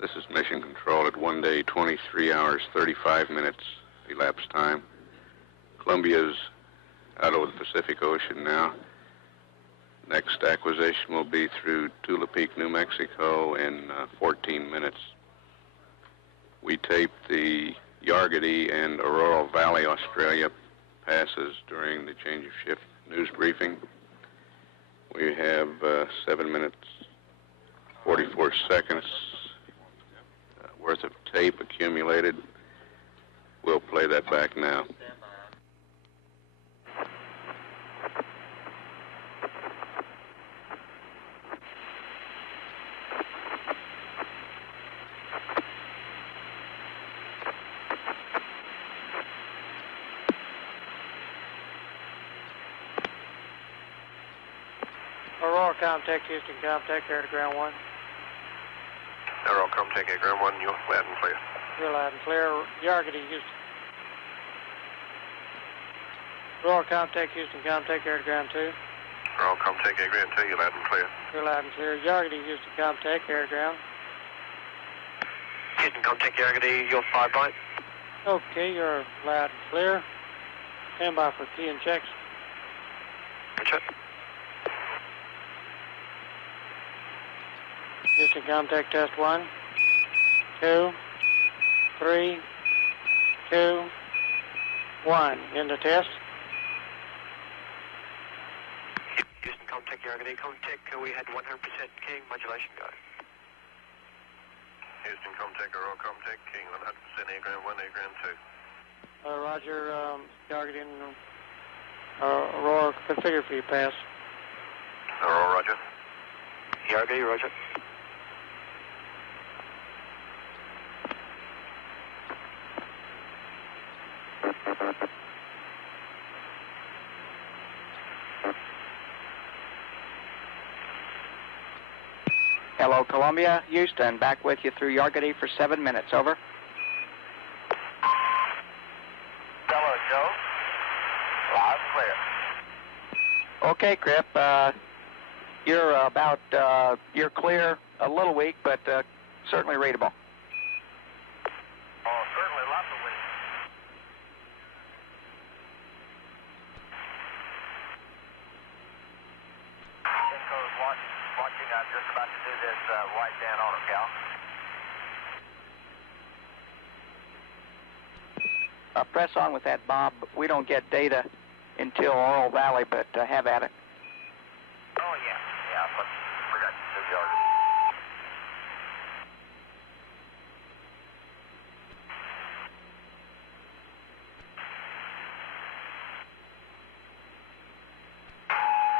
This is Mission Control at 1 day, 23 hours, 35 minutes elapsed time. Columbia's out over the Pacific Ocean now. Next acquisition will be through Tula Peak, New Mexico in 14 minutes. We taped the Yargady and Aurora Valley, Australia passes during the change of shift news briefing. We have 7 minutes, 44 seconds worth of tape accumulated. We'll play that back now. Aurora, contact Houston, contact air to ground 1. Aurora, contact air ground 1, you're loud and clear. You're loud and clear. Yargady, Houston. Aurora, contact Houston, contact air to ground 2. Aurora, contact air ground 2, you're loud and clear. You're loud and clear. Yargady, Houston, contact air to ground. Houston, contact Yargady, you're 5 byte. Okay, you're loud and clear. Stand by for key and checks. Check. Houston, contact test 1, 2, 3, 2, 1. End of test. Houston, contact Yargady, contact, we had 100% King modulation guide. Houston, contact Aurora, contact King, 100% air ground 1, air ground 2. Roger, Yargady and Aurora, configure for your pass. Aurora, roger. Yargady, roger. Hello, Columbia. Houston, back with you through Yargady for 7 minutes. Over. Hello, Joe. Loud and clear. Okay, Cripp. You're clear. A little weak, but certainly readable. Oh, certainly lots of wind. Inco's watching. I'm just about to do this right down on her, Cal. Press on with that, Bob. We don't get data until Oral Valley, but have at it. Oh, yeah. Yeah, but forgot to do the order.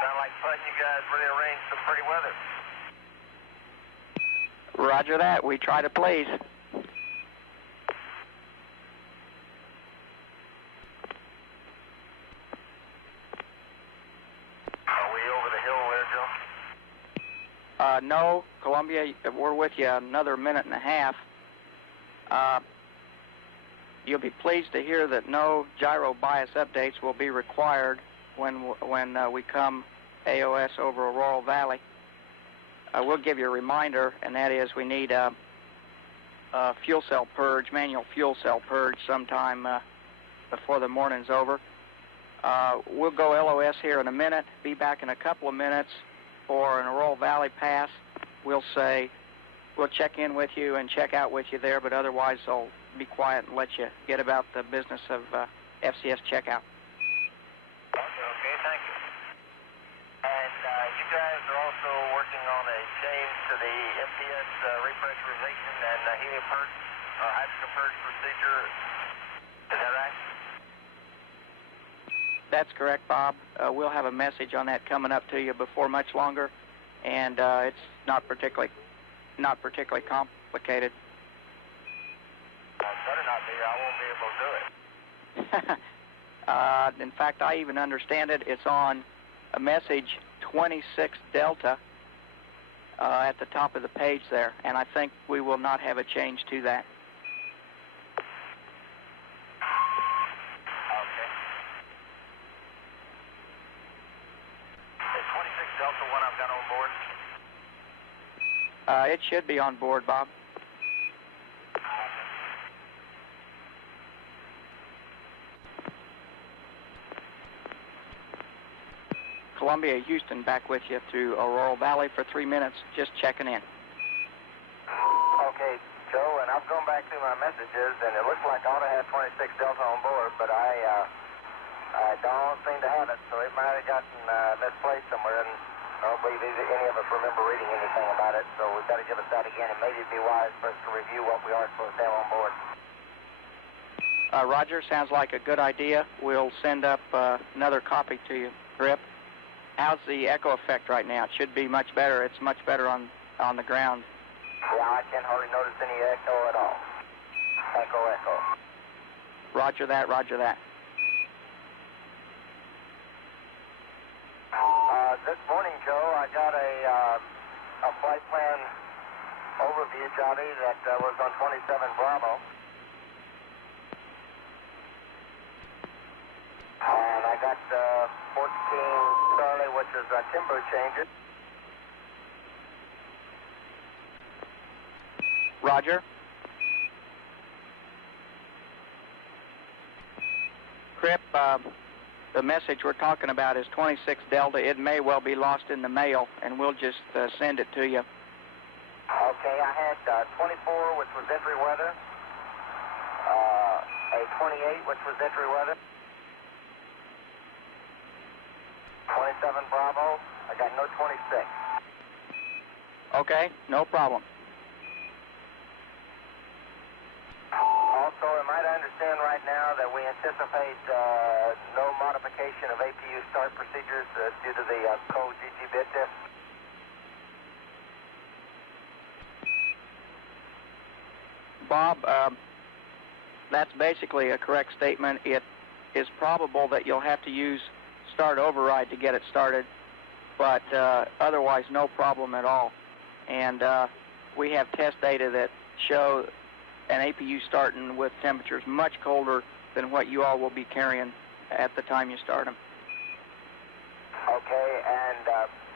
Sound like fun. You guys really arranged some pretty weather. Roger that. We try to please. No, Columbia, we're with you another minute and a half. You'll be pleased to hear that no gyro bias updates will be required when we come AOS over Aurora Valley. We'll give you a reminder, and that is we need a fuel cell purge, manual fuel cell purge sometime before the morning's over. We'll go LOS here in a minute, be back in a couple of minutes for an Aurora Valley pass. We'll check in with you and check out with you there, but otherwise I'll be quiet and let you get about the business of FCS checkout. Okay, thank you. And you guys are also working on a change to the MPS repressurization and helium purge or hydrogen purge procedure. Is that right? That's correct, Bob. We'll have a message on that coming up to you before much longer, and it's not particularly complicated. Better not be. I won't be able to do it. In fact, I even understand it. It's on a message 26 Delta at the top of the page there, and I think we will not have a change to that. Okay. Is 26 Delta one I've got on board? It should be on board, Bob. Columbia, Houston, back with you through Aurora Valley for 3 minutes, just checking in. Okay, Joe, and I've gone back through my messages, and it looks like I ought to have 26 Delta on board, but I don't seem to have it, so it might have gotten misplaced somewhere, and I don't believe any of us remember reading anything about it, so we've got to give us that again, and maybe it'd be wise for us to review what we are supposed to have on board. Roger, sounds like a good idea. We'll send up another copy to you, Grip. How's the echo effect right now? It should be much better. It's much better on the ground. Yeah, I can't hardly notice any echo at all. Echo. Roger that, roger that. This morning, Joe, I got a flight plan overview, Johnny, that was on 27 Bravo. And I got 14 Charlie, which is tempo changes. Roger. Cripp, the message we're talking about is 26 Delta. It may well be lost in the mail, and we'll just send it to you. Okay, I had 24, which was entry weather, a 28, which was entry weather, 27 Bravo. I got no 26. Okay, no problem. Also, am I to understand right now that we anticipate no modification of APU start procedures due to the cold GG bit test? Bob, that's basically a correct statement. It is probable that you'll have to use start override to get it started, but otherwise no problem at all. And we have test data that show an APU starting with temperatures much colder than what you all will be carrying at the time you start them. Okay, and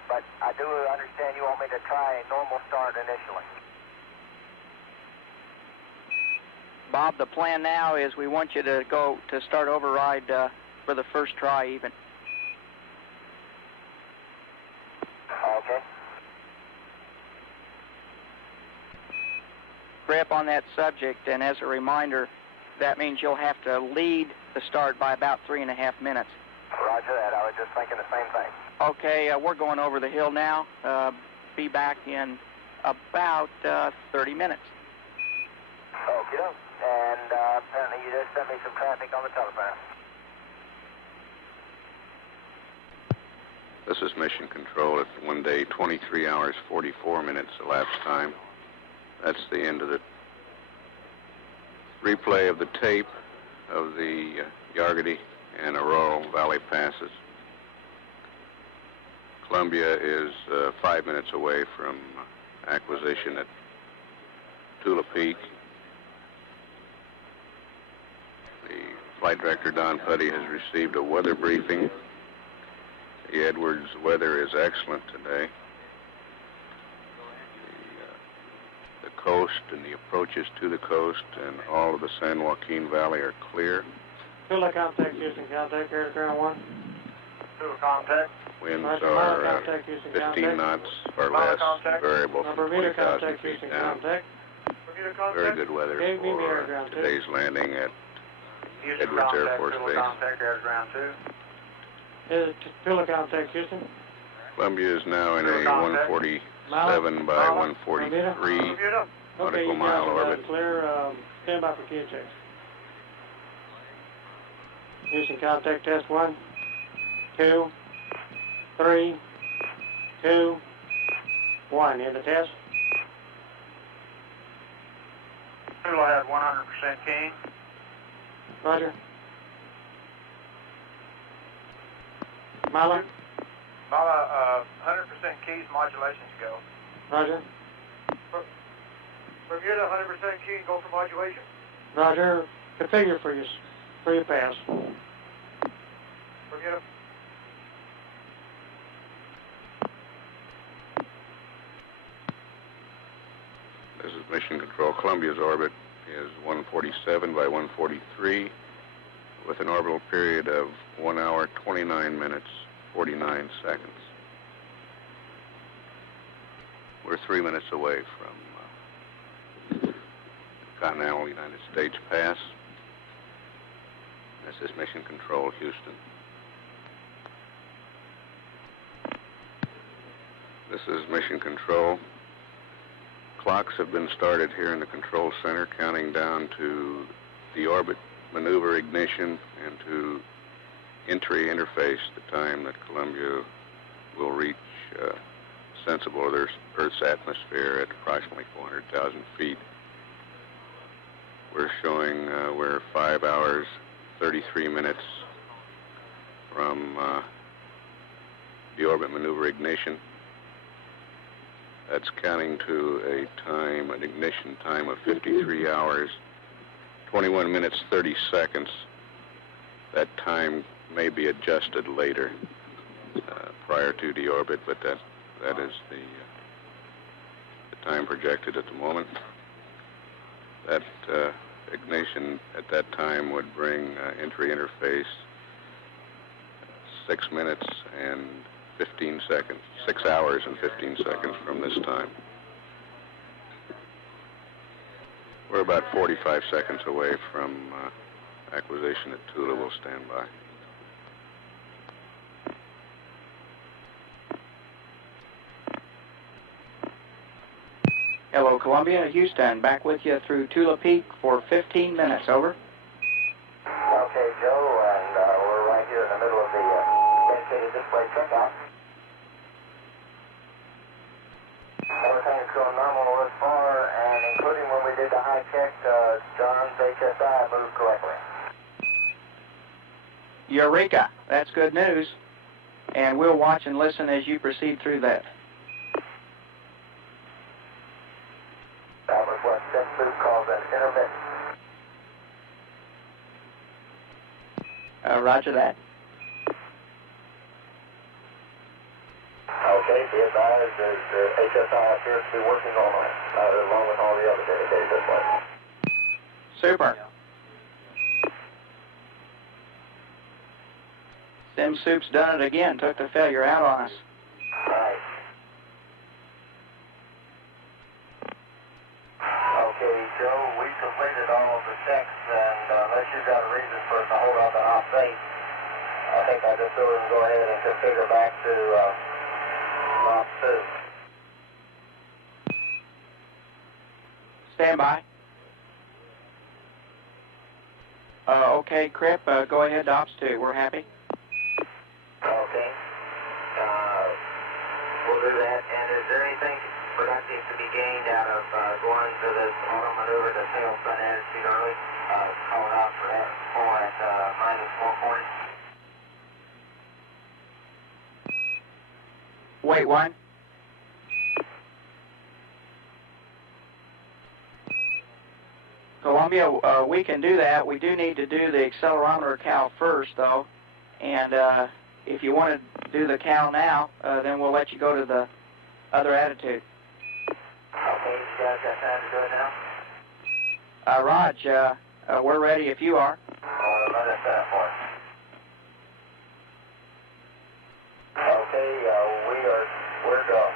but I do understand you want me to try a normal start initially. Bob, the plan now is we want you to go to start override for the first try even. Okay. Grip on that subject, and as a reminder, that means you'll have to lead the start by about 3.5 minutes. Roger that. I was just thinking the same thing. Okay, we're going over the hill now. Be back in about 30 minutes. Okay, and apparently you just sent me some traffic on the telephone. This is Mission Control at 1 day, 23 hours, 44 minutes elapsed time. That's the end of the replay of the tape of the Yargity and Aurora Valley passes. Columbia is 5 minutes away from acquisition at Tula Peak. The flight director, Don Putty, has received a weather briefing. The Edwards weather is excellent today. The coast and the approaches to the coast and all of the San Joaquin Valley are clear. Tula contact, Houston contact, air ground 1. Tula contact. Winds are 15 knots or less, variable from 20,000 feet down. Very good weather for today's landing at Edwards Air Force Base. Tula contact, Houston. Columbia is now in a 147 by 143 nautical mile orbit. Clear, stand by for key checks. Houston contact test 1, 2, 3, 2, 1. In the test. Tula had 100% key. Roger. Mala? Mala, 100% keys, modulations go. Roger. Bermuda, 100% key, go for modulation. Roger. Configure for your pass. Bermuda. This is Mission Control. Columbia's orbit is 147 by 143 with an orbital period of 1 hour, 29 minutes, 49 seconds. We're 3 minutes away from continental United States pass. This is Mission Control, Houston. This is Mission Control. Clocks have been started here in the control center, counting down to the orbit maneuver ignition and to entry interface, the time that Columbia will reach sensible Earth's atmosphere at approximately 400,000 feet. We're showing we're 5 hours, 33 minutes from the orbit maneuver ignition. That's counting to an ignition time of 53 hours, 21 minutes, 30 seconds. That time may be adjusted later prior to deorbit, but that is the time projected at the moment. That ignition at that time would bring entry interface 6 minutes and 15 seconds, 6 hours and 15 seconds from this time. We're about 45 seconds away from acquisition at Tula. We'll stand by. Hello, Columbia. Houston, back with you through Tula Peak for 15 minutes. Over. Okay, Joe, and we're right here in the middle of the dedicated display checkout. Everything is going normal thus far, and including when we did the high check, John's HSI moved correctly. Eureka! That's good news. And we'll watch and listen as you proceed through that. That was what Sim Soup calls an intermittent. Roger that. Okay, be advised that the HSI appears to be working normally, along with all the other dedicated displays. Super. Sim Soup's done it again, took the failure out on us. Right. Okay, Joe, we completed all of the checks, and unless you've got a reason for us to hold up and off base, I think I just go and go ahead and configure back to Lot 2. Stand by. Okay, Crippen, go ahead to Ops 2. We're happy. Okay. We'll do that. And is there anything productive to be gained out of going to this auto maneuver to sail front attitude early? Calling out for that for at minus 440. Wait, one. Columbia, we can do that. We do need to do the accelerometer cal first, though. And if you want to do the cal now, then we'll let you go to the other attitude. Okay, you guys got time to do it now? Raj, we're ready if you are. Run that set for us. Okay, we're go.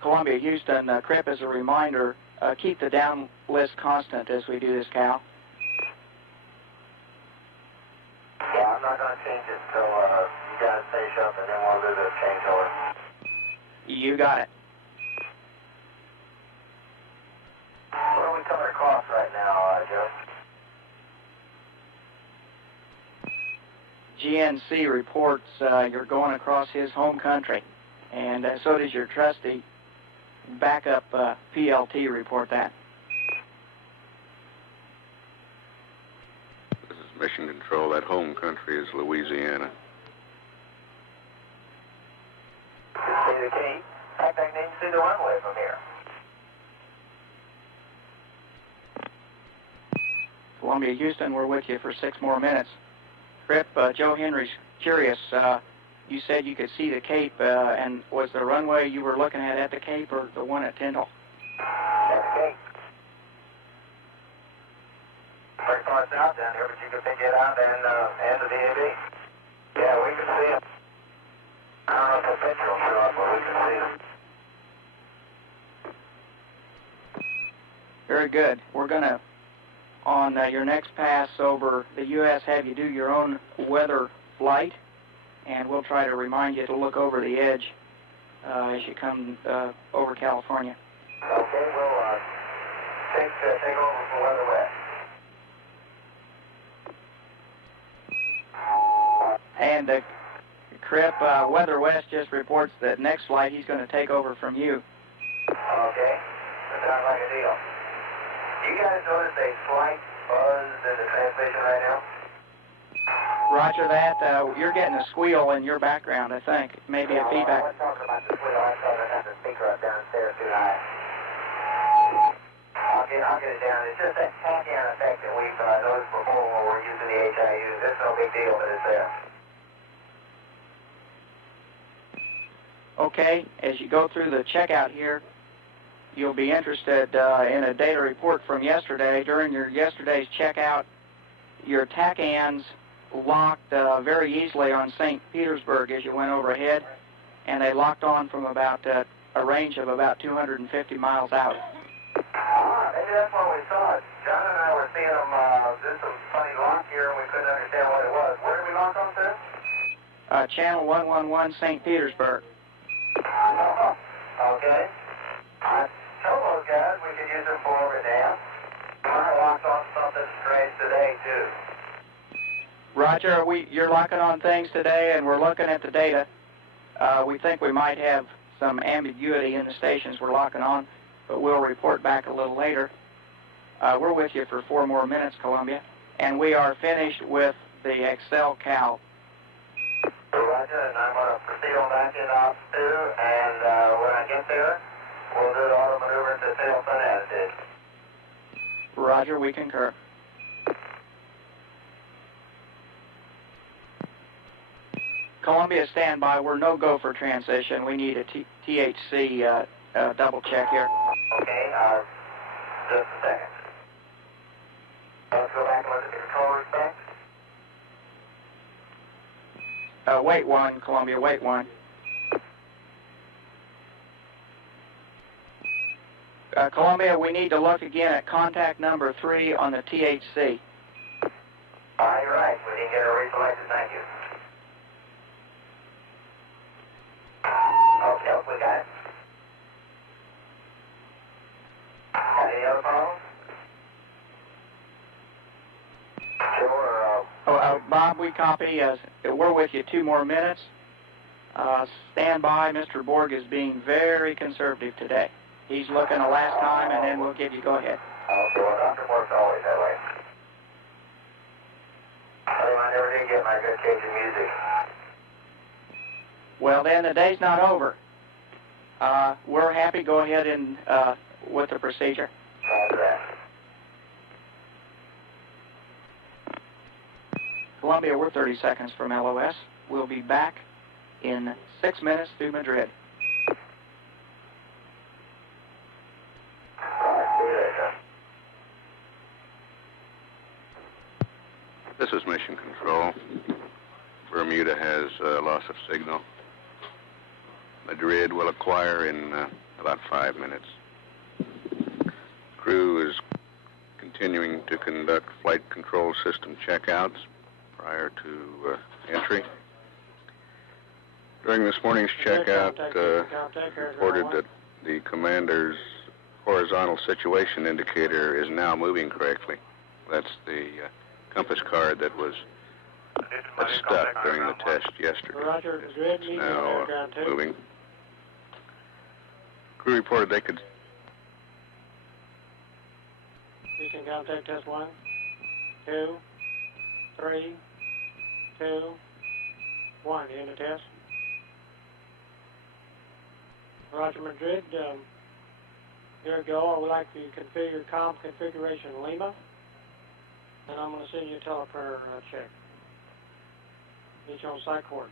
Columbia, Houston, Crippen, as a reminder, keep the down list constant as we do this cal. Yeah, I'm not going to change it until you guys finish up, and then we'll do the change order. You got it. What are we coming across right now, Joe? GNC reports you're going across his home country, and so does your trusty backup PLT report that. This is Mission Control. That home country is Louisiana. See the key? I think they can see the runway from here. Columbia, Houston, we're with you for 6 more minutes. Crippen, Joe Henry's curious. You said you could see the Cape, and was the runway you were looking at the Cape or the one at Tyndall? That's the Cape. pretty far south down here, but you can pick it out and the VAB. Yeah, we can see them. I don't know if the picture will show up, but we can see them. Very good. We're going to, on your next pass over the U.S., have you do your own weather flight, and we'll try to remind you to look over the edge as you come over California. Okay, we'll take over for weather west. And Cripp, Weather West just reports that next flight he's going to take over from you. Okay, that sounds like a deal. You guys notice a slight buzz in the transmission right now? Roger that. You're getting a squeal in your background, I think. Maybe a feedback. I was talking about the squeal. I thought I had the speaker up downstairs too high. I'll get it down. It's just that tachyon effect that we've noticed before when we're using the HIU. It's no big deal, but it's there. Okay, as you go through the checkout here, you'll be interested in a data report from yesterday. During your yesterday's checkout, your tachyons locked very easily on St. Petersburg as you went overhead, and they locked on from about a range of about 250 miles out. Maybe that's when we saw it. John and I were seeing them do some funny lock here, and we couldn't understand what it was. Where did we lock on to? Channel 111, St. Petersburg. Okay. I told those guys we could use them for over dam. I locked on something strange today, too. Roger, you're locking on things today, and we're looking at the data. We think we might have some ambiguity in the stations we're locking on, but we'll report back a little later. We're with you for 4 more minutes, Columbia, and we are finished with the Excel Cal. Roger, and I'm going to proceed on back in ops 2, and when I get there, we'll do the auto maneuver to tail sun as did. Roger, we concur. Columbia, stand by. We're no-go for transition. We need a THC double check here. Okay, just a second. Let's go back and look at the controller specs. Wait 1, Columbia, wait 1. Columbia, we need to look again at contact number 3 on the THC. You're right. We didn't get it reselected. Thank you. Okay, we got it. Got any other problems? Sure. Bob, we copy. We're with you 2 more minutes. Stand by. Mr. Borg is being very conservative today. He's looking the last time, and then we'll give you go ahead. Okay, well, Dr. Borg's always that way. I never did get my good Cajun music. Well, then the day's not over. We're happy. Go ahead and with the procedure. Roger that. Columbia, we're 30 seconds from LOS. We'll be back in 6 minutes to Madrid. This is Mission Control. Bermuda has loss of signal. Madrid will acquire in about 5 minutes. Crew is continuing to conduct flight control system checkouts prior to entry. During this morning's checkout, reported that the commander's horizontal situation indicator is now moving correctly. That's the compass card that was stuck during the test yesterday. Roger, It's now moving. Crew reported they could... Houston, contact test 1, 2, 3, 2, 1. You in the test? Roger, Madrid. Here we go. I would like to configure comp configuration Lima, and I'm going to send you a teleprayer check. Each on site court.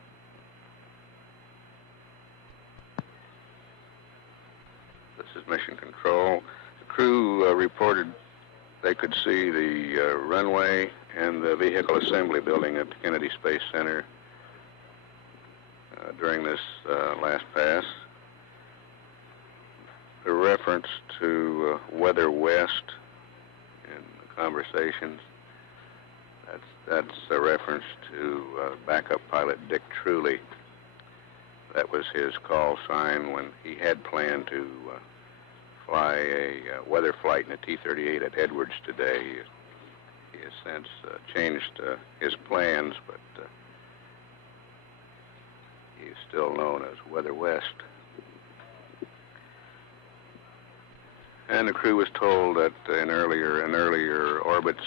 This is Mission Control. The crew reported they could see the runway and the vehicle assembly building at the Kennedy Space Center during this last pass. The reference to weather west in the conversations, that's a reference to backup pilot Dick Truly. That was his call sign when he had planned to fly a weather flight in a T-38 at Edwards today. He has since changed his plans, but he is still known as Weather West. And the crew was told that in earlier orbits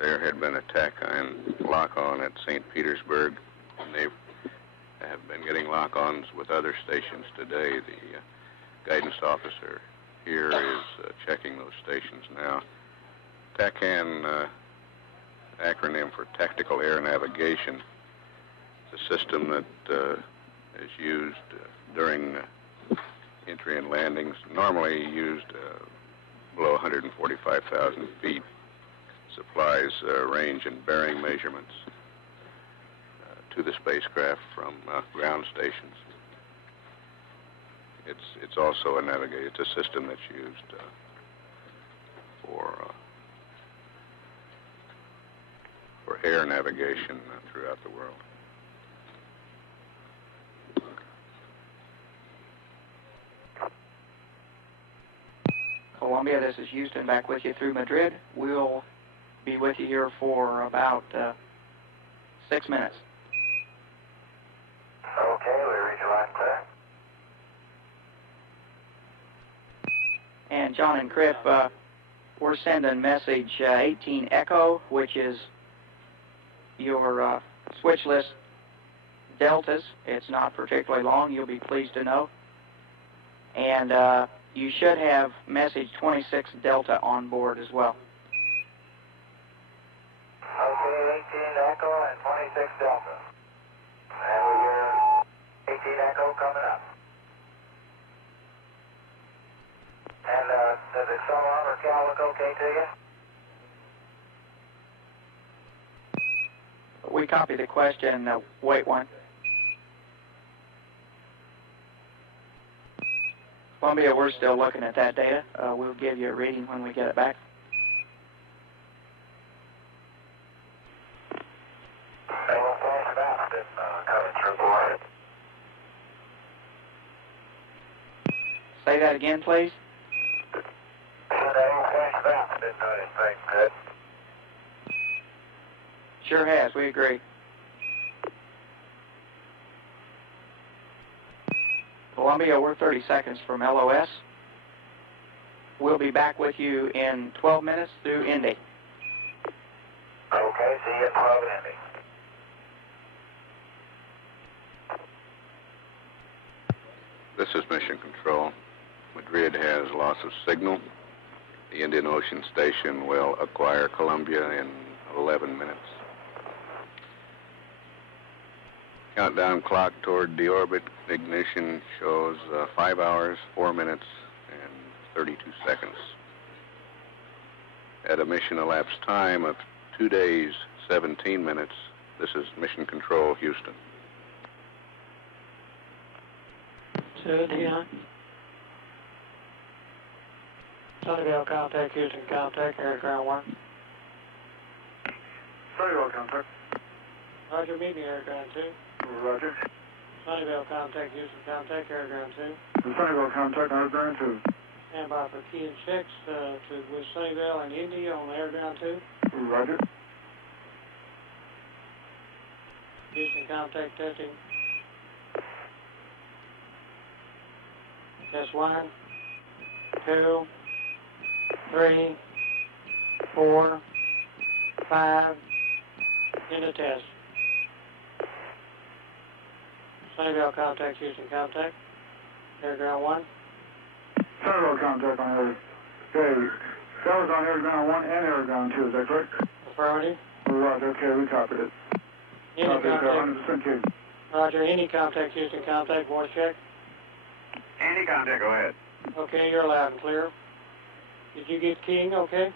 there had been a tack-on lock-on at St. Petersburg, and they have been getting lock-ons with other stations today. The guidance officer here is checking those stations now. TACAN, acronym for Tactical Air Navigation. It's a system that is used during entry and landings, normally used below 145,000 feet. Supplies range and bearing measurements to the spacecraft from ground stations. It's also it's a system that's used for air navigation throughout the world. Columbia, this is Houston back with you through Madrid. We'll be with you here for about 6 minutes. Okay, we reach a line clear. And John and Cripp, we're sending message 18 Echo, which is your switch list deltas. It's not particularly long, you'll be pleased to know. And you should have message 26 Delta on board as well. Okay, 18 Echo and 26 Delta. And we hear 18 Echo coming up. And does accelerometer cal look okay to you? We copy the question, wait one. Columbia, we're still looking at that data. We'll give you a reading when we get it back. They will flash about it coming through board. Say that again, please. So they will flash about didn't do anything good. Sure has, we agree. Columbia, we're 30 seconds from LOS. We'll be back with you in 12 minutes through Indy. Okay, see you at 12 Indy. This is Mission Control. Madrid has loss of signal. The Indian Ocean Station will acquire Columbia in 11 minutes. Countdown clock toward deorbit ignition shows 5 hours, 4 minutes, and 32 seconds. At a mission elapsed time of 2 days, 17 minutes, this is Mission Control, Houston. Dion. Sunnyvale, contact Houston, contact Air Ground 1. Sunnyvale, contact. Roger, meet me, Air Ground 2. Roger. Sunnyvale, contact Houston, contact Air Ground 2. Sunnyvale, contact Air Ground 2. Stand by for key and checks with Sunnyvale and Indy on Air Ground 2. Roger. Houston, contact testing. Test 1, 2, 3, 4, 5, into test. Sunnyvale, contact Houston, contact. Air Ground 1. Sunnyvale, contact on Air. Okay, that was on Air Ground 1 and Air Ground 2, is that correct? Affirmative. Roger, okay, we copied it. Any contact. 100% case. Roger, any contact Houston, contact, voice check. Any contact, go ahead. Okay, you're loud and clear. Did you get King, okay?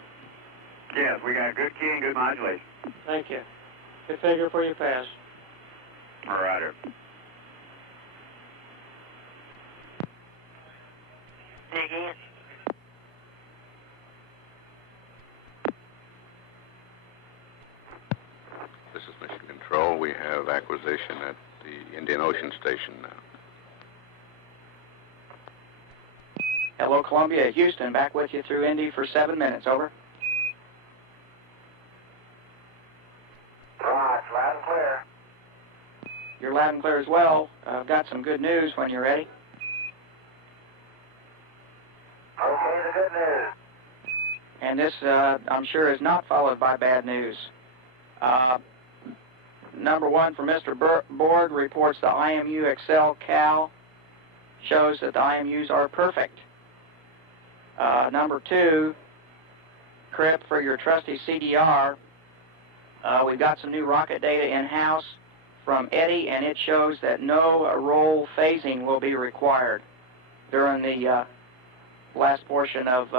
Yes, we got good key and good modulation. Thank you. Configure for your pass. All right. Dig in. This is Mission Control. We have acquisition at the Indian Ocean Station now. Hello, Columbia. Houston, back with you through Indy for 7 minutes. Over. Right, loud and clear. You're loud and clear as well. I've got some good news when you're ready. Okay, the good news. And this, I'm sure, is not followed by bad news. Number one from Mr. Board reports the IMU Excel Cal shows that the IMUs are perfect. Number two, Cripp, for your trusty CDR, we've got some new rocket data in-house from Eddie, and it shows that no roll phasing will be required during the last portion of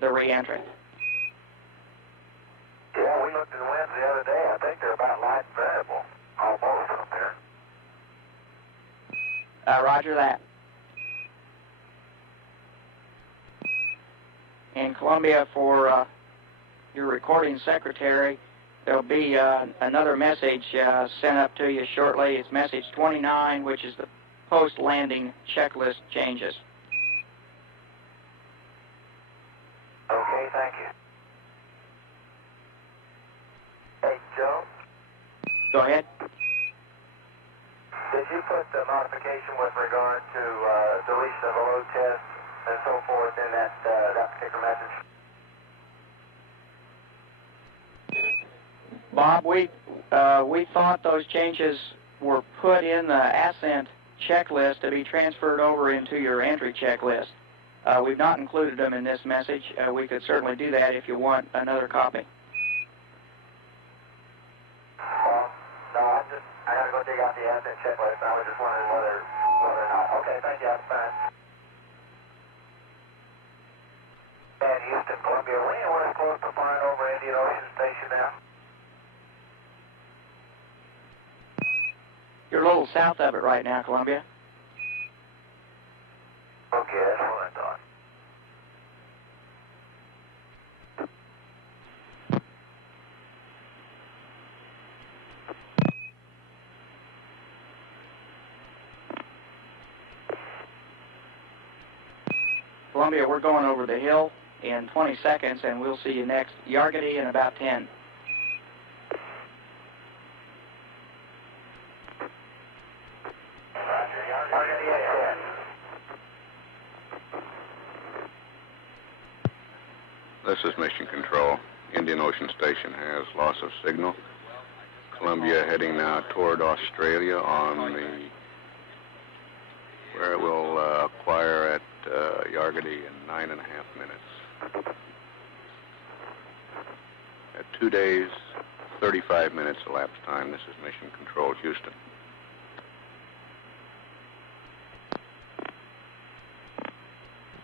the re-entry. Yeah, we looked at the winds the other day. I think they're about light and variable. Almost up there. Roger that. In Columbia, for your recording secretary, there'll be another message sent up to you shortly. It's message 29, which is the post-landing checklist changes. Okay, thank you. Hey, Joe, Go ahead. did you put the modification with regard to deletion of a load test and so forth in that particular message? Bob, we thought those changes were put in the ascent checklist to be transferred over into your entry checklist. We've not included them in this message. We could certainly do that if you want another copy. No, I gotta go dig out the asset checklist. I was just wondering whether or not. Okay, thank you, that's fine. And Houston, Columbia, we ain't really close to flying over Indian Ocean Station now. You're a little south of it right now, Columbia. Okay, that's what I thought. Columbia, we're going over the hill in 20 seconds, and we'll see you next Yargity in about 10. This is Mission Control. Indian Ocean Station has loss of signal. Columbia heading now toward Australia on the where it will acquire at Yargity in 9.5 minutes. At 2 days, 35 minutes elapsed time. This is Mission Control, Houston.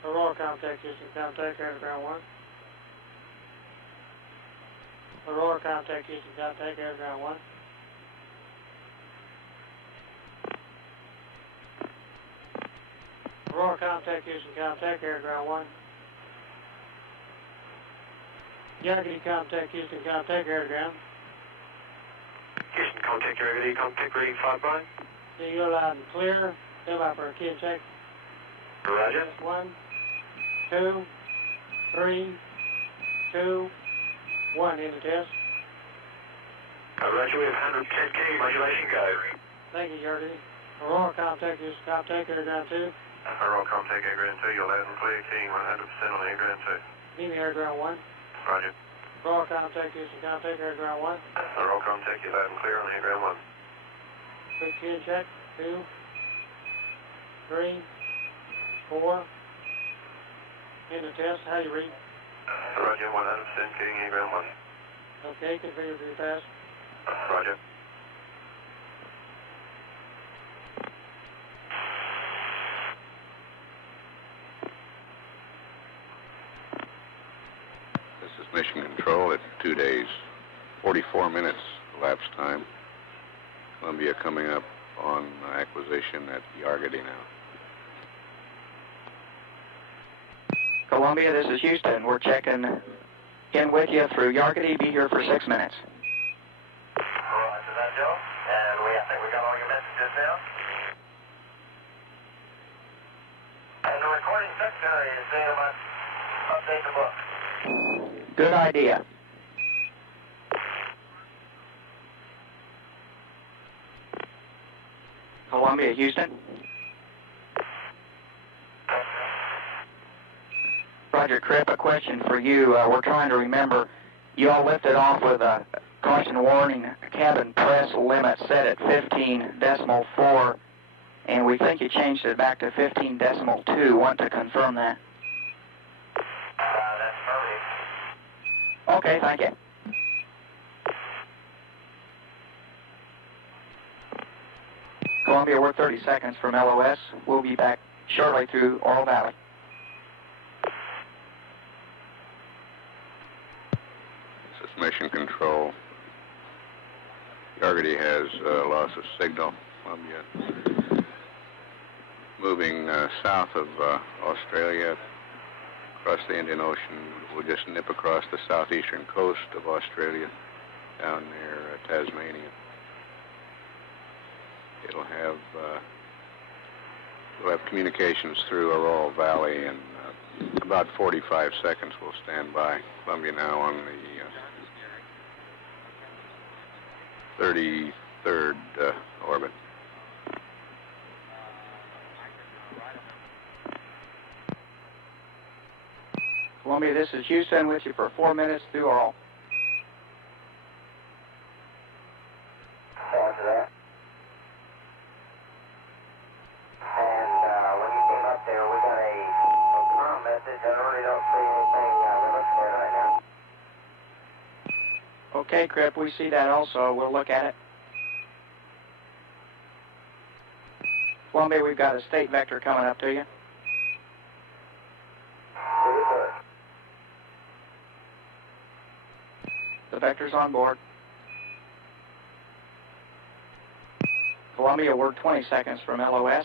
Aurora contact, Houston, contact, air to ground 1. Aurora contact, Houston, contact, air to ground 1. Aurora contact, Houston, contact, air to ground 1. Yargity contact, Houston, contact, air to ground. Houston, contact Yargity, contact reading 5 by. See you loud and clear. Stand by for a key check. Roger. 1, 2, 3, 2, 1 in the test. Roger, we have 110 K modulation go. Thank you, Yargity. Aurora contact, Houston, contact, air ground 2. Aurora contact air ground 2, you're loud and clear, keying 100% on air ground 2. Give me air ground 1. Roger. Aurora contact, Houston, contact, air ground 1. Aurora contact, you're loud and clear on air ground 1. Quick key check. 2, 3, 4. In the test, how do you read? Roger, 100% keying air ground 1. Okay, configure for your pass. Roger. This is Mission Control at 2 days, 44 minutes elapsed time. Columbia coming up on acquisition at Yargady now. Columbia, this is Houston. We're checking in with you through Yargady. Be here for 6 minutes. Roger that, Joe. And I think we got all your messages now. And the recording secretary is saying about update the book. Good idea. Columbia, Houston. Roger, Cripp, a question for you. We're trying to remember, you all lifted off with a caution warning cabin press limit set at 15.4, and we think you changed it back to 15.2. Want to confirm that? That's perfect. Okay, thank you. Columbia, we're 30 seconds from LOS. We'll be back shortly through Oro Valley. This is Mission Control. Yargady has loss of signal. Columbia moving south of Australia across the Indian Ocean. We'll just nip across the southeastern coast of Australia down near Tasmania. It'll have we'll have communications through Oro Valley in about 45 seconds. We'll stand by. Columbia now on the 33rd orbit. Columbia, this is Houston with you for 4 minutes through Oro. Roger that. And when you came up there, we got a comm message. I really don't see anything we're looking at right now. Okay, Cripp, we see that also. We'll look at it. Columbia, we've got a state vector coming up to you. The vector's on board. Columbia, we're 20 seconds from LOS.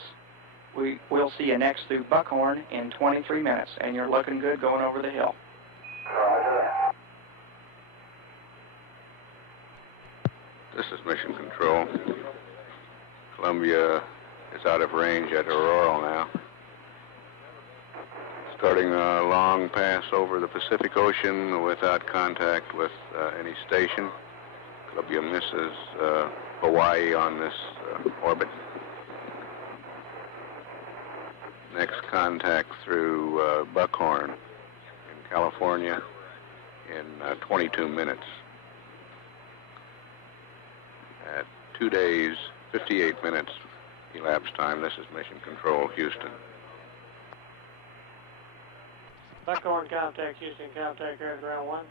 We'll see you next through Buckhorn in 23 minutes, and you're looking good going over the hill. This is Mission Control. Columbia is out of range at Aurora now. Starting a long pass over the Pacific Ocean without contact with any station. Columbia misses Hawaii on this orbit. Next contact through Buckhorn in California in 22 minutes. At 2 days, 58 minutes elapsed time. This is Mission Control, Houston. Buckhorn contact, Houston contact, air to ground 1.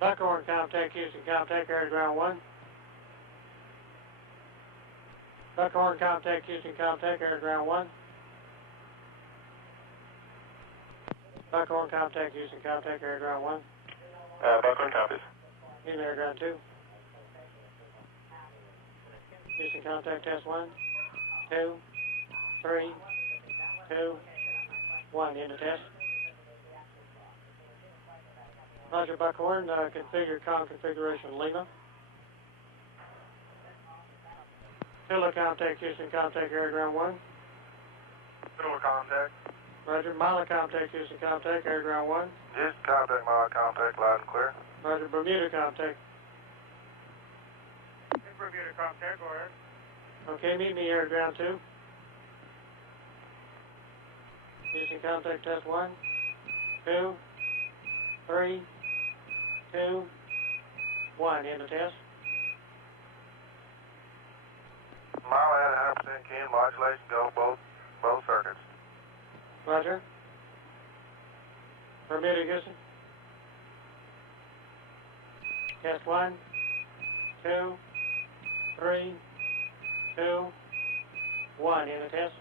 Buckhorn contact, Houston contact, air to ground 1. Buckhorn contact, Houston contact, air to ground 1. Buckhorn contact, Houston contact, air to ground 1. Buckhorn copies. Houston air ground 2. Houston contact test 1, 2, 3, 2, 1, into test. Roger, Buckhorn, configure comm configuration Lima. Tiller contact, Houston contact, air ground 1. Tiller contact. Roger, Mila contact, Houston contact, air ground 1. Houston contact, Mila contact, loud and clear. Roger, Bermuda contact. Bermuda contact, go ahead. Okay, meet me air ground 2. Houston contact test 1, 2, 3, 2, 1, into test. Mile at 100% key modulation, go both circuits. Roger. Bermuda, Houston. Test 1, 2, 3, 2, 1, into test.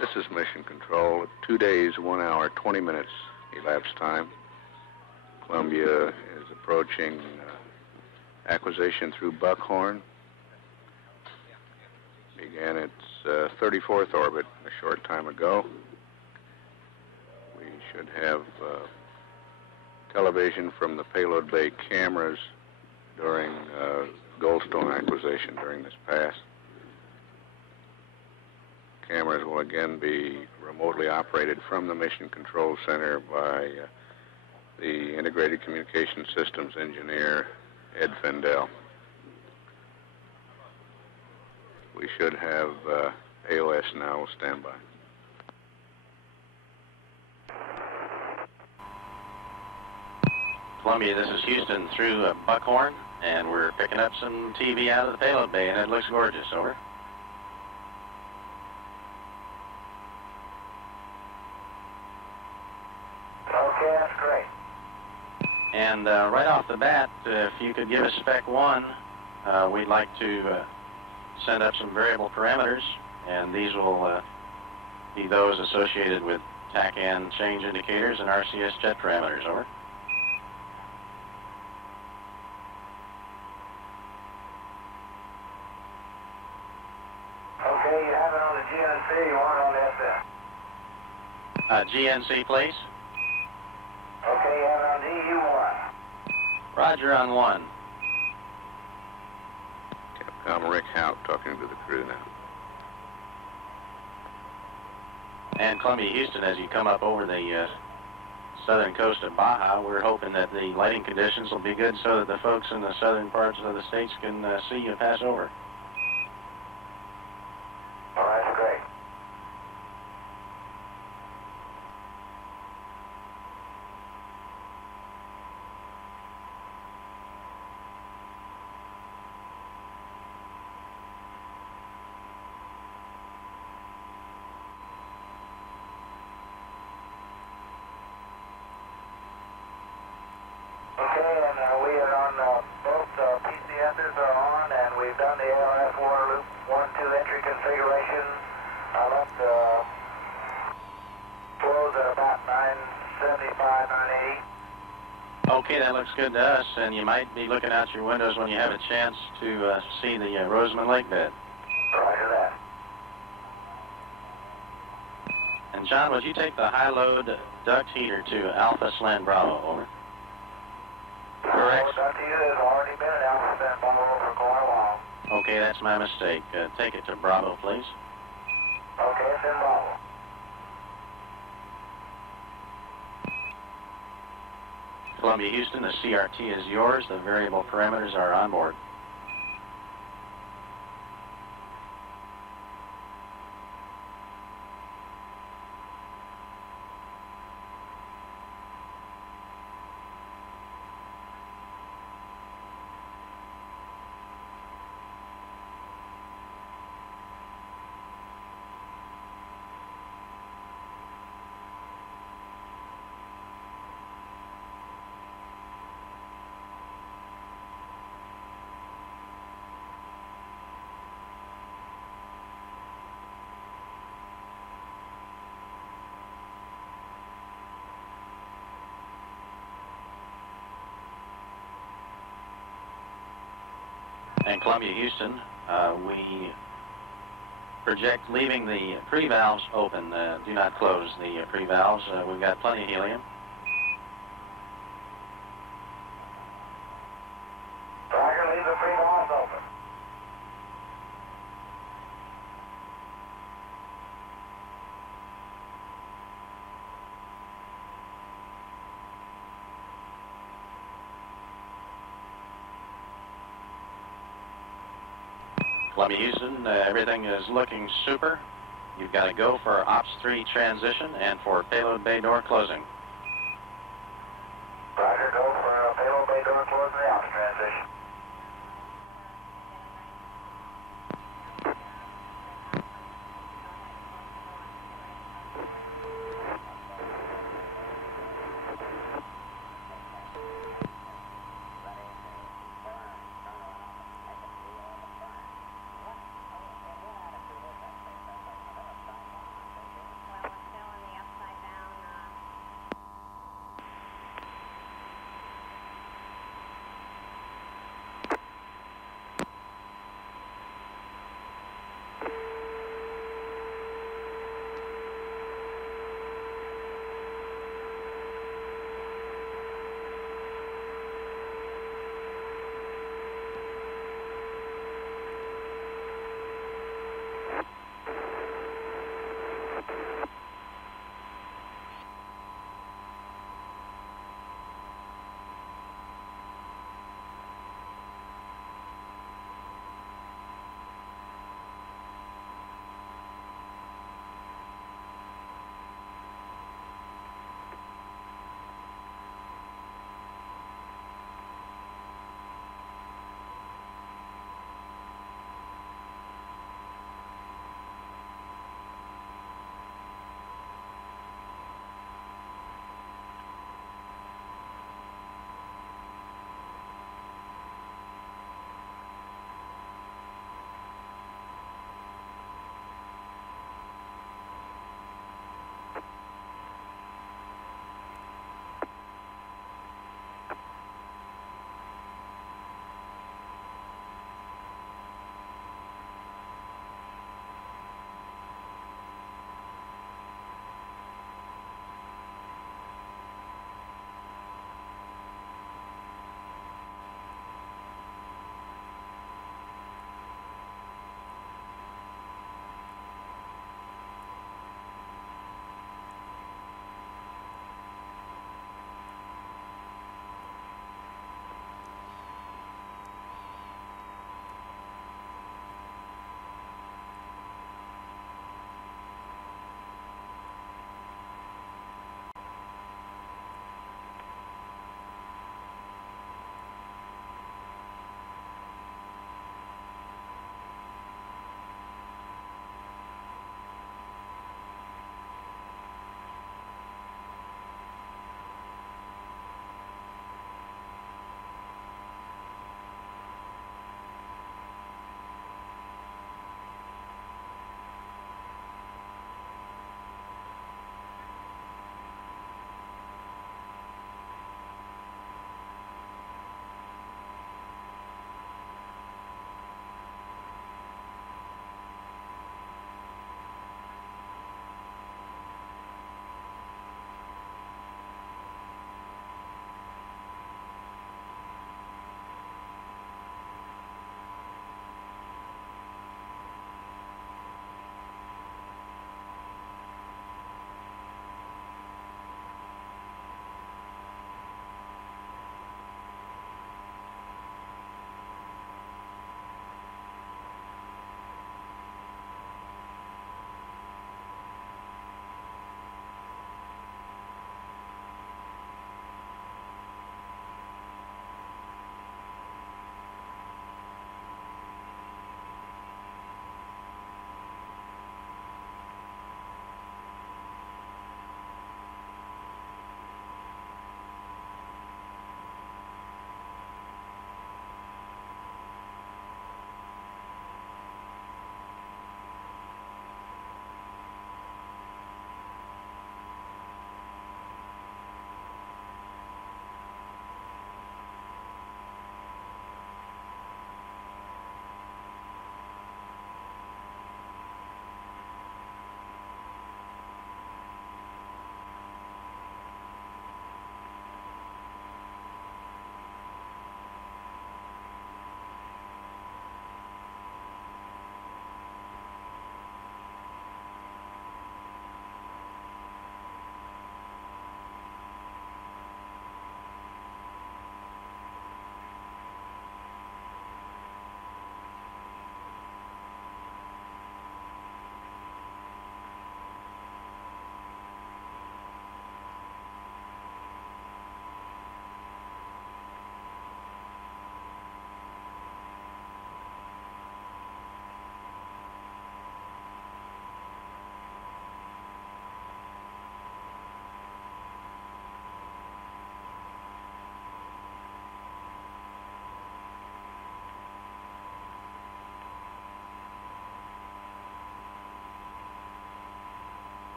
This is Mission Control. 2 days, 1 hour, 20 minutes elapsed time. Columbia is approaching acquisition through Buckhorn. Began its 34th orbit a short time ago. We should have television from the payload bay cameras during Goldstone acquisition during this pass. Cameras will again be remotely operated from the Mission Control Center by the Integrated Communication Systems Engineer, Ed Fendel. We should have AOS now. We'll stand by. Columbia, this is Houston through Buckhorn, and we're picking up some TV out of the payload bay, and it looks gorgeous. Over. Okay, that's great. And right off the bat, if you could give us Spec 1, we'd like to send up some variable parameters, and these will be those associated with TACAN change indicators and RCS jet parameters. Over. Okay, you have it on the GNC, you want it on the SM? GNC, please. Okay, you have it on DU1. Roger on 1. Capcom Rick Hout talking to the crew now. And Columbia, Houston, as you come up over the southern coast of Baja, we're hoping that the lighting conditions will be good so that the folks in the southern parts of the states can see you pass over. All right, that's great. Okay, and we are on both PCSs are on, and we've done the ALS water loop 1-2 entry configuration. I left the flows at about 975, 980. Okay, that looks good to us, and you might be looking out your windows when you have a chance to see the Rosamond Lake bed. Roger that. And John, would you take the high-load duct heater to Alpha Slant Bravo, over? Correct. Duct heater has already been at Alpha Slant Bravo for quite a while. Okay, that's my mistake. Take it to Bravo, please. Okay, it's in Bravo. Columbia, Houston, the CRT is yours. The variable parameters are on board. And Columbia, Houston, we project leaving the pre-valves open. Do not close the pre-valves. We've got plenty of helium. Roger, leave the pre-valves open. Columbia, Houston, everything is looking super. You've got to go for Ops 3 transition and for payload bay door closing. Roger, go for a payload bay door closing the ops transition.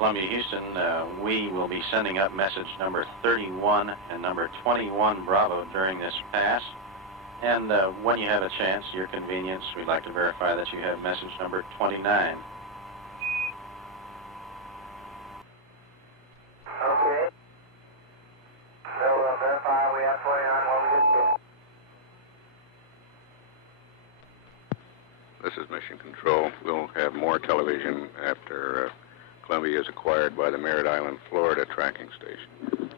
Columbia Houston, we will be sending up message number 31 and number 21 Bravo during this pass. And when you have a chance, your convenience, we'd like to verify that you have message number 29. Okay. So verify we have 29 what we just did. This is Mission Control. We'll have more television after Columbia is acquired by the Merritt Island, Florida tracking station.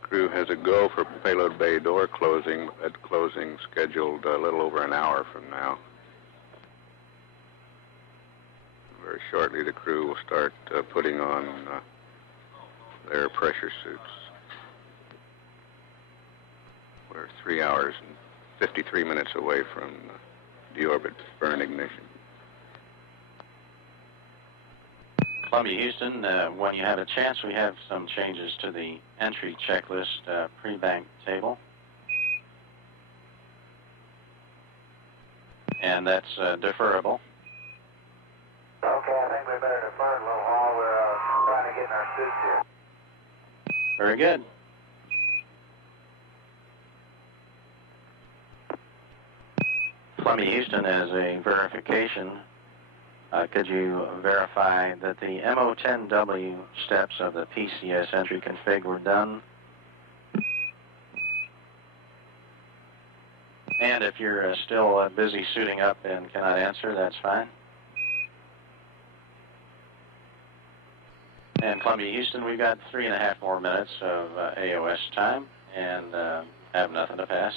Crew has a go for payload bay door closing. That closing scheduled a little over an hour from now. Very shortly, the crew will start putting on their pressure suits. We're 3 hours and 53 minutes away from deorbit burn ignition. Columbia Houston, when you have a chance, we have some changes to the entry checklist pre-bank table. And that's deferrable. Okay, I think we better defer it a little while. We're trying to get in our suits here. Very good. Columbia Houston, as a verification, could you verify that the MO10W steps of the PCS entry config were done? And if you're still busy suiting up and cannot answer, that's fine. And Columbia Houston, we've got 3.5 more minutes of AOS time and have nothing to pass.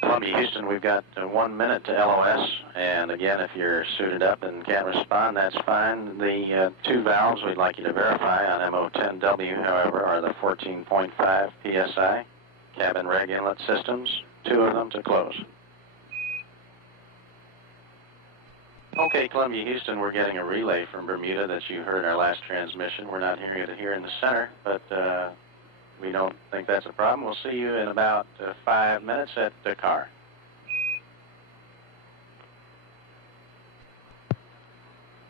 Columbia Houston, we've got 1 minute to LOS, and again, if you're suited up and can't respond, that's fine. The two valves we'd like you to verify on MO10W, however, are the 14.5 PSI cabin reg inlet systems, 2 of them to close. Okay, Columbia Houston, we're getting a relay from Bermuda that you heard in our last transmission. We're not hearing it here in the center, but we don't think that's a problem. We'll see you in about 5 minutes at Dakar.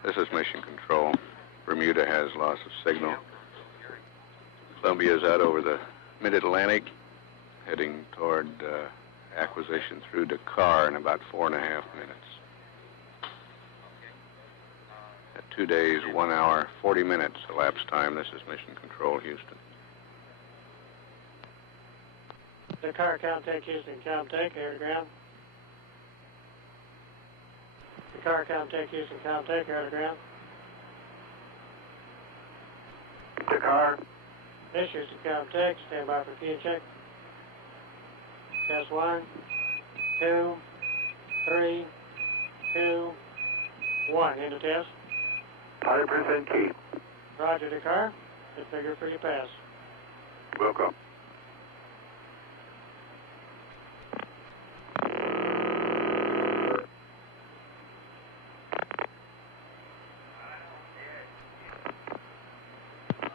This is Mission Control. Bermuda has loss of signal. Columbia is out over the mid-Atlantic, heading toward acquisition through Dakar in about 4.5 minutes. At 2 days, 1 hour, 40 minutes elapsed time. This is Mission Control, Houston. Dakar, Comtech, Houston, Comtech, air to ground. Dakar, Comtech, Houston, Comtech, air to ground. Dakar. This Houston, Comtech, stand by for key check. Test 1, 2, 3, 2, 1. Into test. 100% key. Roger, Dakar. Good figure for your pass. Welcome.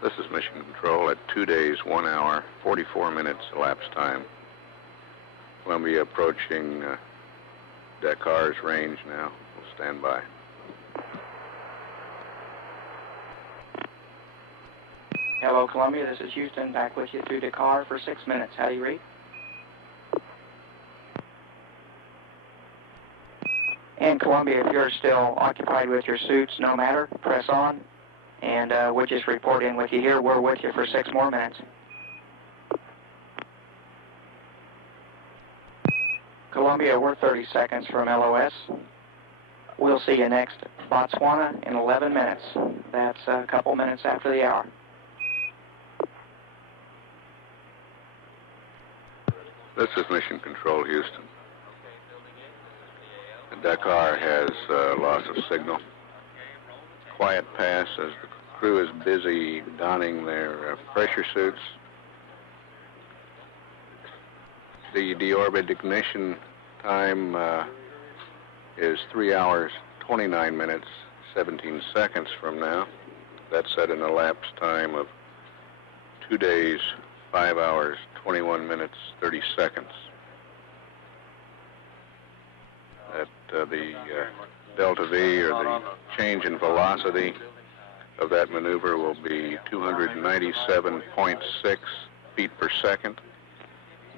This is Mission Control at 2 days, 1 hour, 44 minutes elapsed time. Columbia approaching Dakar's range now. We'll stand by. Hello, Columbia. This is Houston, back with you through Dakar for 6 minutes. How do you read? And Columbia, if you're still occupied with your suits, no matter, press on. And we'll just report in with you here. We're with you for 6 more minutes. Columbia, we're 30 seconds from LOS. We'll see you next Botswana in 11 minutes. That's a couple minutes after the hour. This is Mission Control, Houston. Dakar has loss of signal. Quiet pass as the crew is busy donning their pressure suits. The deorbit ignition time is 3 hours, 29 minutes, 17 seconds from now. That's at an elapsed time of 2 days, 5 hours, 21 minutes, 30 seconds. At the delta V, or the change in velocity of that maneuver, will be 297.6 feet per second.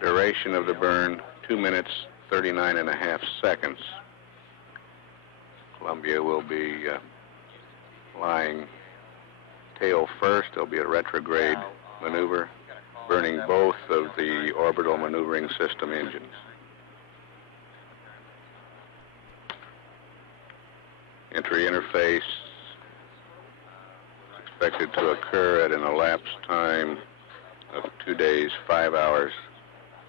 Duration of the burn, 2 minutes, 39.5 seconds. Columbia will be flying tail first. There'll be a retrograde maneuver, burning both of the orbital maneuvering system engines. Entry interface expected to occur at an elapsed time of 2 days, 5 hours,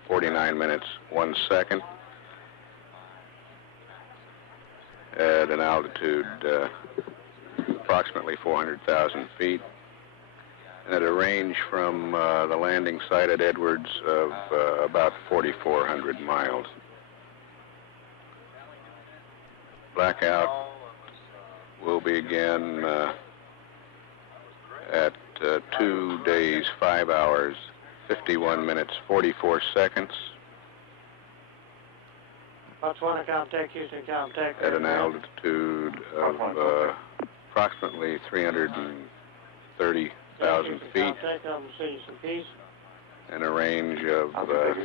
49 minutes, 1 second, at an altitude approximately 400,000 feet, and at a range from the landing site at Edwards of about 4,400 miles. Blackout will begin at 2 days, 5 hours, 51 minutes, 44 seconds. Botswana, Comtech, Houston, Comtech. At an altitude of approximately 330,000 feet. Comtech, I'm see you some peace. And a range of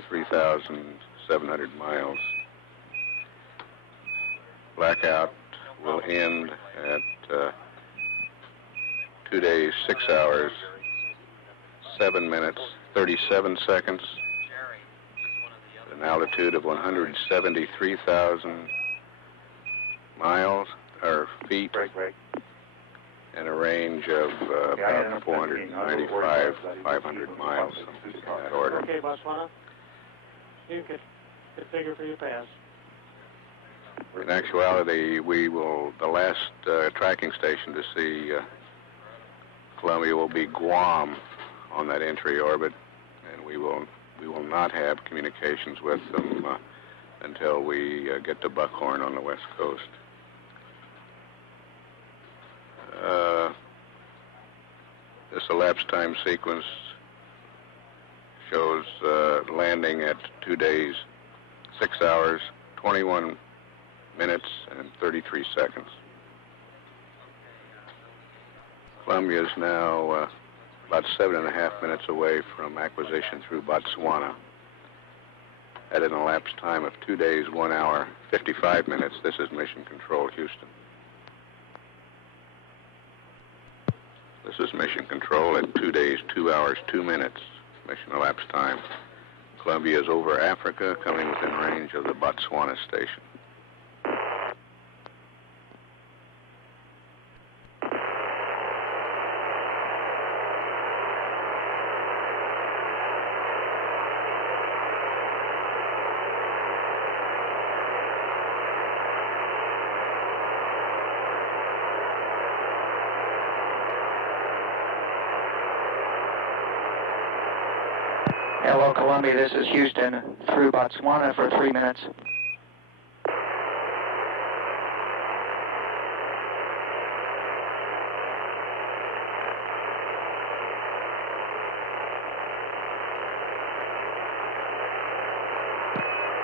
3,700 miles. Blackout will end at 2 days, 6 hours, 7 minutes, 37 seconds, at an altitude of 173,000 miles, or feet, and a range of about 495, 500 miles, something in that order. Okay, Botswana. You could configure for your pass. In actuality, the last tracking station to see Columbia will be Guam on that entry orbit, and we will not have communications with them until we get to Buckhorn on the west coast. This elapsed time sequence shows landing at 2 days, 6 hours, 21 minutes, and 33 seconds. Columbia is now about 7.5 minutes away from acquisition through Botswana. At an elapsed time of 2 days, 1 hour, 55 minutes. This is Mission Control, Houston. This is Mission Control at 2 days, 2 hours, 2 minutes. Mission elapsed time. Columbia is over Africa, coming within range of the Botswana station. Hello, Columbia. This is Houston through Botswana for 3 minutes.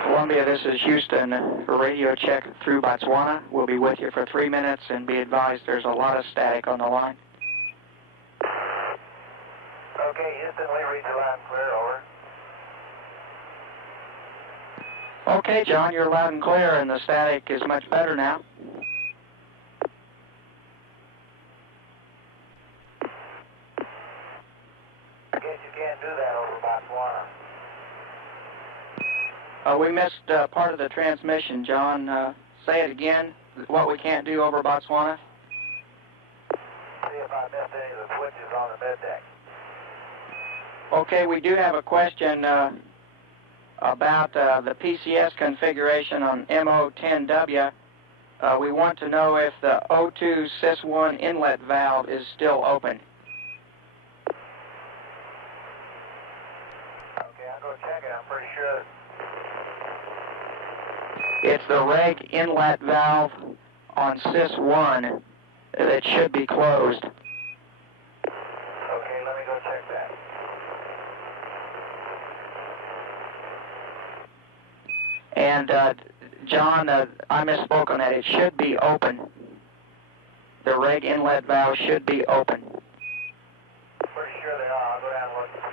Columbia, this is Houston. Radio check through Botswana. We'll be with you for 3 minutes, and be advised there's a lot of static on the line. Okay, Houston, we read you loud and clear, over. Okay, John, you're loud and clear, and the static is much better now. I guess you can't do that over Botswana. We missed part of the transmission, John. Say it again, what we can't do over Botswana. See if I missed any of the switches on the mid deck. Okay, we do have a question about the PCS configuration on MO10W. We want to know if the O2 STS-1 inlet valve is still open. Okay, I'll go check it. I'm pretty sure. It's the reg inlet valve on STS-1 that should be closed. Okay, let me go check that. And John, I misspoke on that. It should be open. The reg inlet valve should be open. Pretty sure they are. I'll go down and look for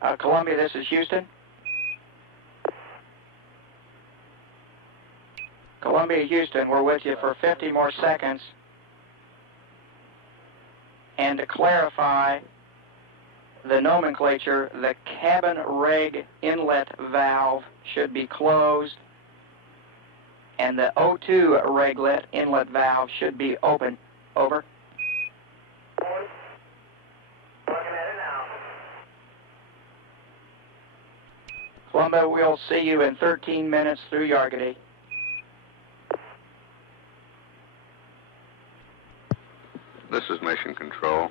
sure. Columbia, this is Houston. Columbia, Houston, we're with you for 50 more seconds. And to clarify the nomenclature, the cabin reg inlet valve should be closed, and the O2 reglet inlet valve should be open. Over. Looking at it now. Columbia, we'll see you in 13 minutes through Yargady. This is Mission Control.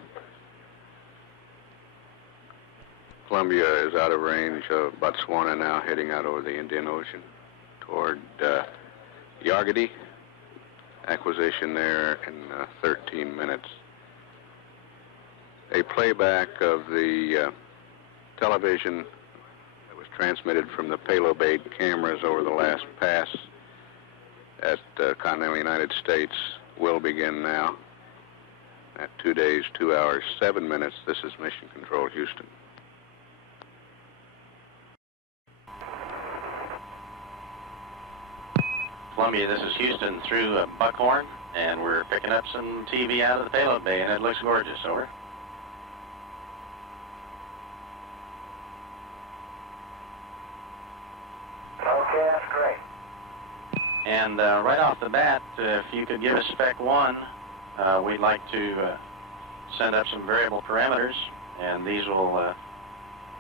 Columbia is out of range of Botswana now, heading out over the Indian Ocean toward Yargady. Acquisition there in 13 minutes. A playback of the television that was transmitted from the payload bay cameras over the last pass at continental United States will begin now. At 2 days, 2 hours, 7 minutes, this is Mission Control, Houston. Columbia, this is Houston through Buckhorn, and we're picking up some TV out of the payload bay, and it looks gorgeous. Over. Okay, that's great. And right off the bat, if you could give us Spec 1, we'd like to send up some variable parameters, and these will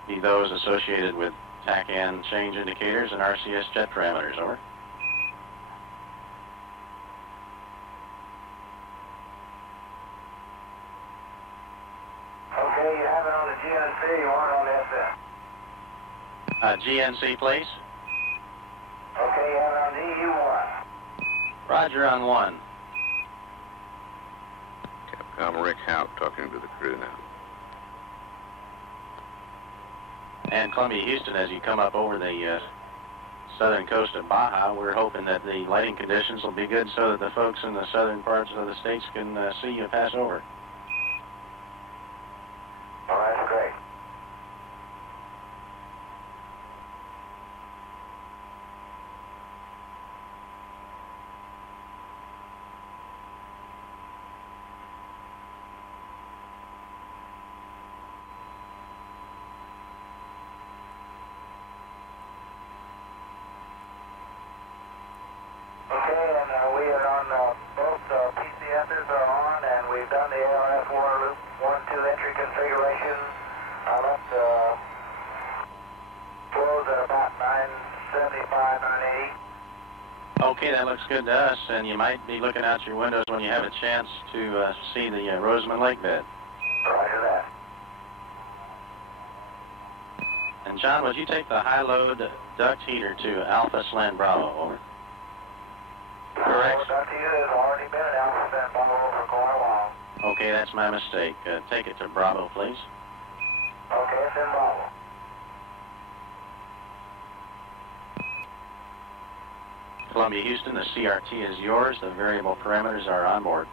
be those associated with TACAN change indicators and RCS jet parameters. Over. Okay, you have it on the GNC, you want it on the SM. GNC, please. Okay, you have it on the EU1. Roger on 1. Capcom Rick Hout talking to the crew now. And Columbia, Houston, as you come up over the southern coast of Baja, we're hoping that the lighting conditions will be good so that the folks in the southern parts of the states can see you pass over. Oh, that's great. Okay, and we are on both PCSs are on, and we've done the ALS water loop 1-2 entry configuration. Left flows at about 975, 980. Okay, that looks good to us, and you might be looking out your windows when you have a chance to see the Rosamond Lake bed. Roger that. And John, would you take the high-load duct heater to Alpha Slant Bravo? Over. Correct. Duct heater has already been at Alpha Slant Bravo for quite a while. Okay, that's my mistake. Take it to Bravo, please. Okay, it's in Bravo. Columbia, Houston, the CRT is yours. The variable parameters are on board.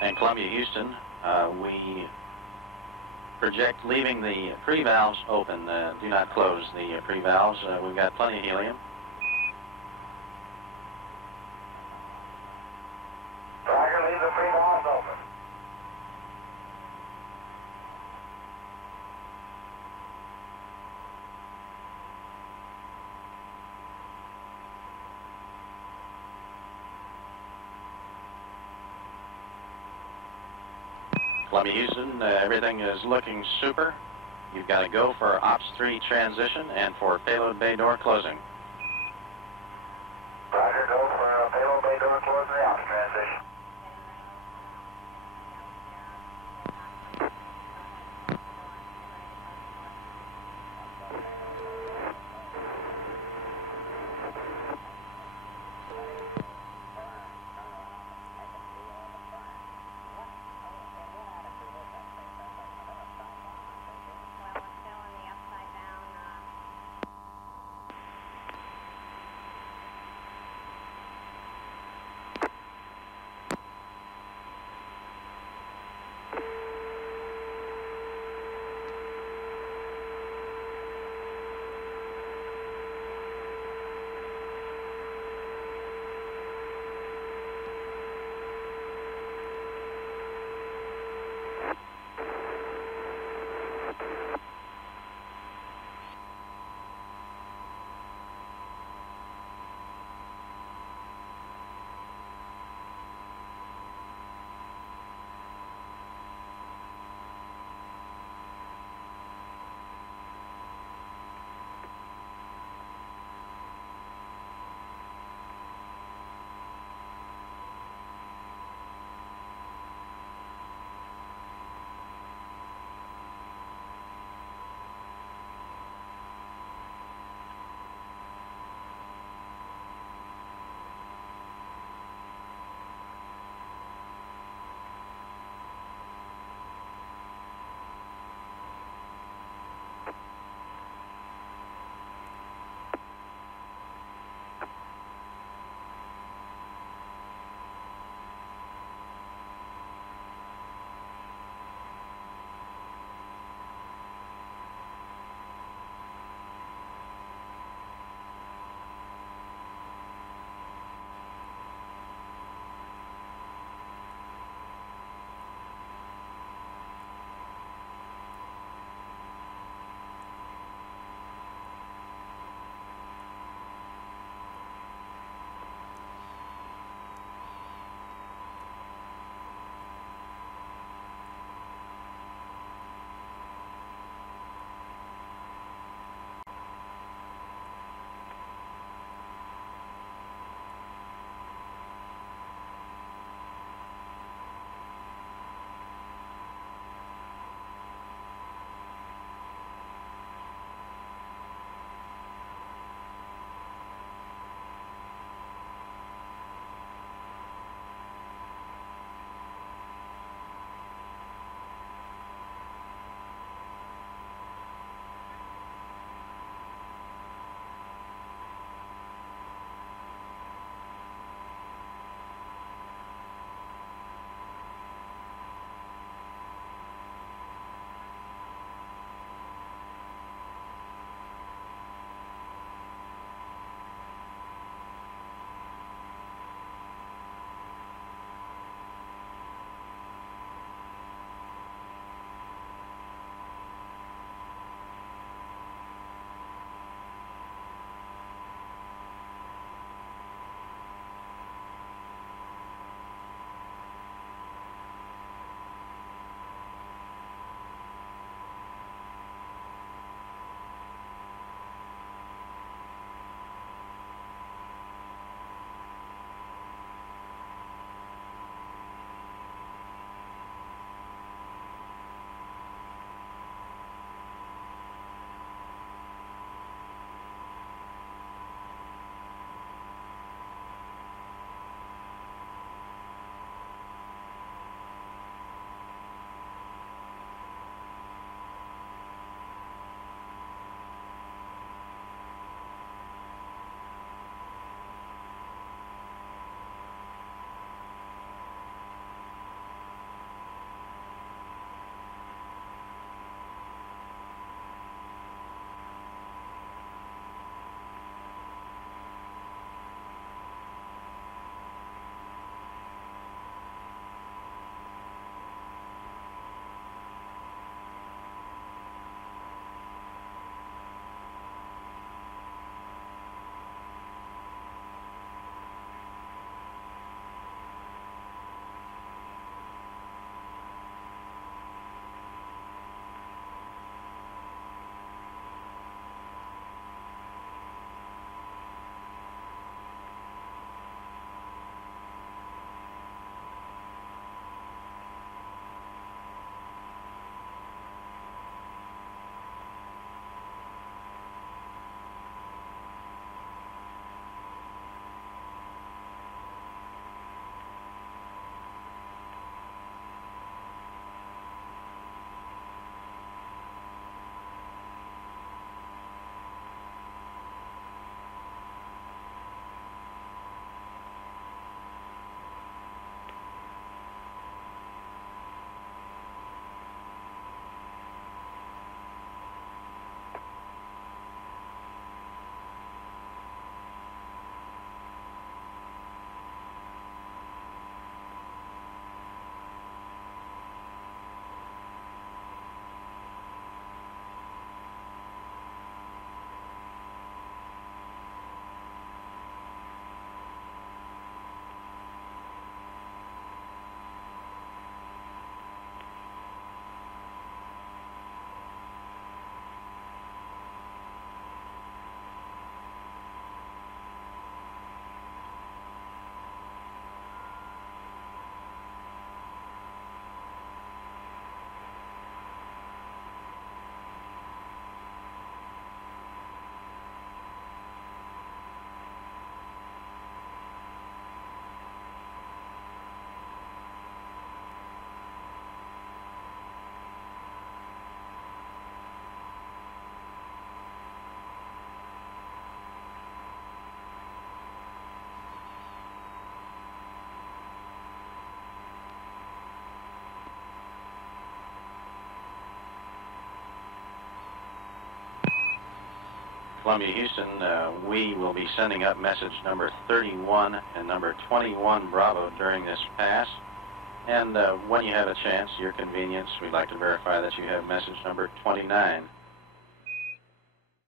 And Columbia, Houston, we project leaving the pre-valves open. Do not close the pre-valves. We've got plenty of helium. Roger, leave the pre-valves open. Columbia Houston, everything is looking super. You've got to go for Ops 3 transition and for payload bay door closing. Roger, go for payload bay door closing the ops transition. Columbia, Houston, we will be sending up message number 31 and number 21 Bravo during this pass. And when you have a chance, your convenience, we'd like to verify that you have message number 29.